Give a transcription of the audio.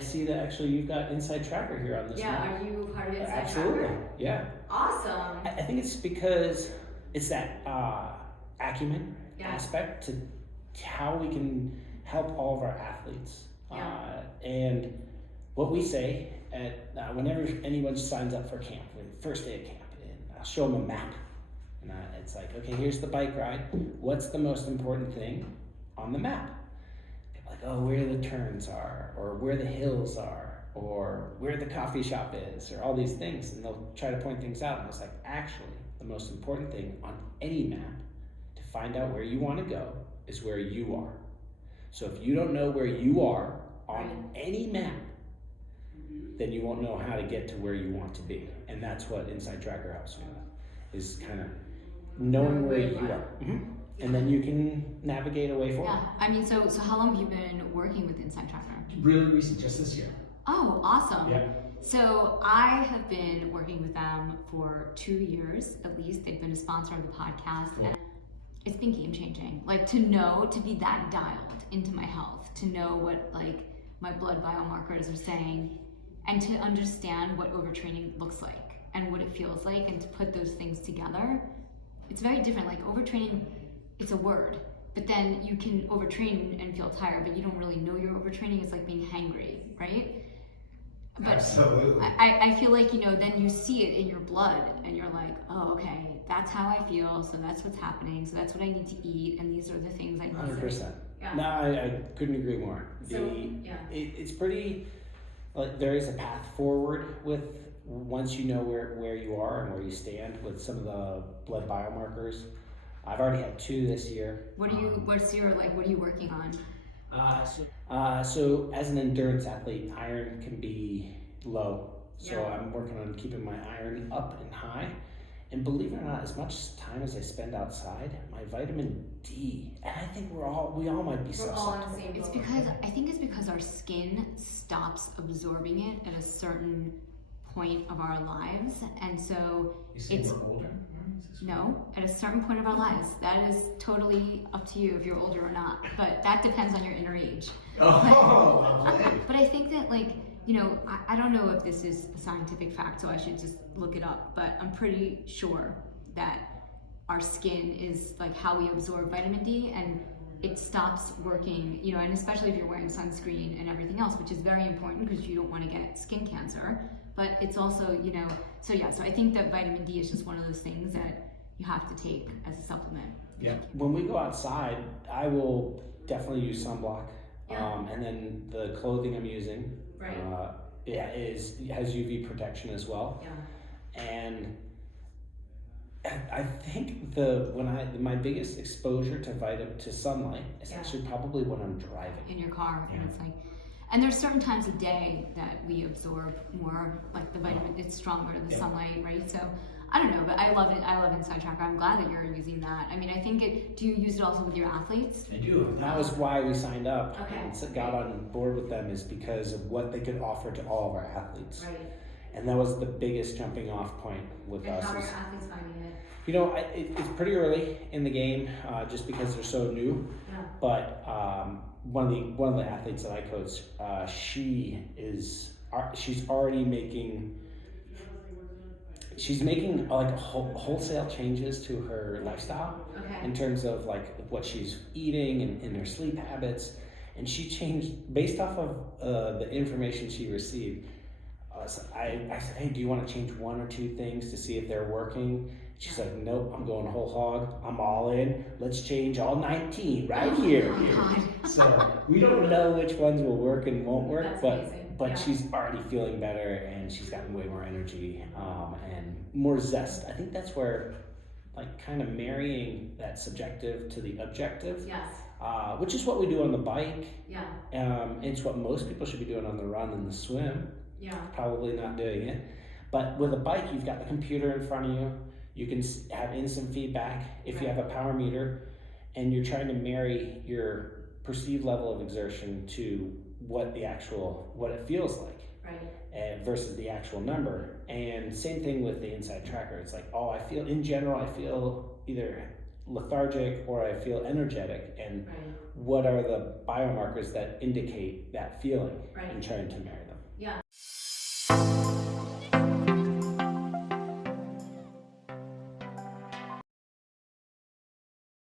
see that actually you've got Inside Tracker here on this map. Yeah, are you part of Inside Absolutely, Tracker? yeah. Awesome. I think it's because it's that acumen Yeah. aspect to how we can help all of our athletes. Yeah. And what we say at whenever anyone signs up for camp, the first day of camp, and I'll show them a map. And it's like, okay, here's the bike ride. What's the most important thing on the map? People are like, oh, where the turns are, or where the hills are, or where the coffee shop is, or all these things. And they'll try to point things out. And I was like, actually, the most important thing on any map to find out where you want to go is where you are. So if you don't know where you are on any map, then you won't know how to get to where you want to be. And that's what Inside Tracker helps me with, is kind of knowing where you are. Mm-hmm. And then you can navigate a way forward. Yeah, I mean, so how long have you been working with Inside Tracker? Really recent, just this year. Oh, awesome. Yeah. So I have been working with them for 2 years at least. They've been a sponsor of the podcast. Cool. And it's been game changing. Like, to know, to be that dialed into my health, to know what like my blood biomarkers are saying, and to understand what overtraining looks like and what it feels like, and to put those things together. It's very different. Like, overtraining, it's a word, but then you can overtrain and feel tired, but you don't really know you're overtraining. It's like being hangry, right? But Absolutely. I feel like, you know, then you see it in your blood and you're like, oh, okay, that's how I feel, so that's what's happening, so that's what I need to eat, and these are the things I need to 100%. Yeah. No, I couldn't agree more. So, yeah. It's pretty, like, there is a path forward with, once you know where you are and where you stand with some of the blood biomarkers. I've already had 2 this year. what are you working on? So as an endurance athlete, iron can be low. So Yeah. I'm working on keeping my iron up and high. And believe it or not, as much time as I spend outside, my vitamin D, and I think we all might be We're all in the susceptible. same It's boat. because, I think it's because our skin stops absorbing it at a certain point of our lives, and so You say it's, we're older? no, at a certain point of our lives. That is totally up to you if you're older or not, but that depends on your inner age. Oh, okay. But I think that, like, you know, I don't know if this is a scientific fact, so I should just look it up, but I'm pretty sure that our skin is like how we absorb vitamin D, and it stops working, you know, and especially if you're wearing sunscreen and everything else, which is very important because you don't want to get skin cancer. But it's also, you know, so yeah, so I think that vitamin D is just one of those things that you have to take as a supplement. Yeah. When we go outside, I will definitely use sunblock. Yeah. And then the clothing I'm using Right. has UV protection as well. Yeah. And I think my biggest exposure to sunlight is Yeah. actually probably when I'm driving. In your car, Yeah. and it's like, and there's certain times of day that we absorb more, like the vitamin, it's stronger, the Yeah. sunlight, right? So I don't know, but I love it. I love Inside Tracker. I'm glad that you're using that. I mean, I think do you use it also with your athletes? I do. And that was why we signed up Okay. and got on board with them, is because of what they could offer to all of our athletes. Right. And that was the biggest jumping off point with And us. how are is- your athletes finding it? You know, it's pretty early in the game, just because they're so new. Yeah. But one of the athletes that I coach, she's already making like wholesale changes to her lifestyle Okay. in terms of like what she's eating and her sleep habits, and she changed based off of the information she received. So I said, hey, do you want to change 1 or 2 things to see if they're working? She's like, nope, I'm going whole hog. I'm all in. Let's change all 19 right here. Oh, God. So we don't know which ones will work and won't work, That's but amazing. but Yeah. she's already feeling better, and she's gotten way more energy and more zest. I think that's where, like, kind of marrying that subjective to the objective, Yes. which is what we do on the bike. Yeah. It's what most people should be doing on the run and the swim. Yeah. Probably not doing it. But with a bike, you've got the computer in front of you. You can have instant feedback if you have a power meter, and you're trying to marry your perceived level of exertion to what it feels like, Right. versus the actual number. And same thing with the Inside Tracker. It's like, oh, I feel either lethargic or I feel energetic, and Right. what are the biomarkers that indicate that feeling Right. in trying to marry them. Yeah.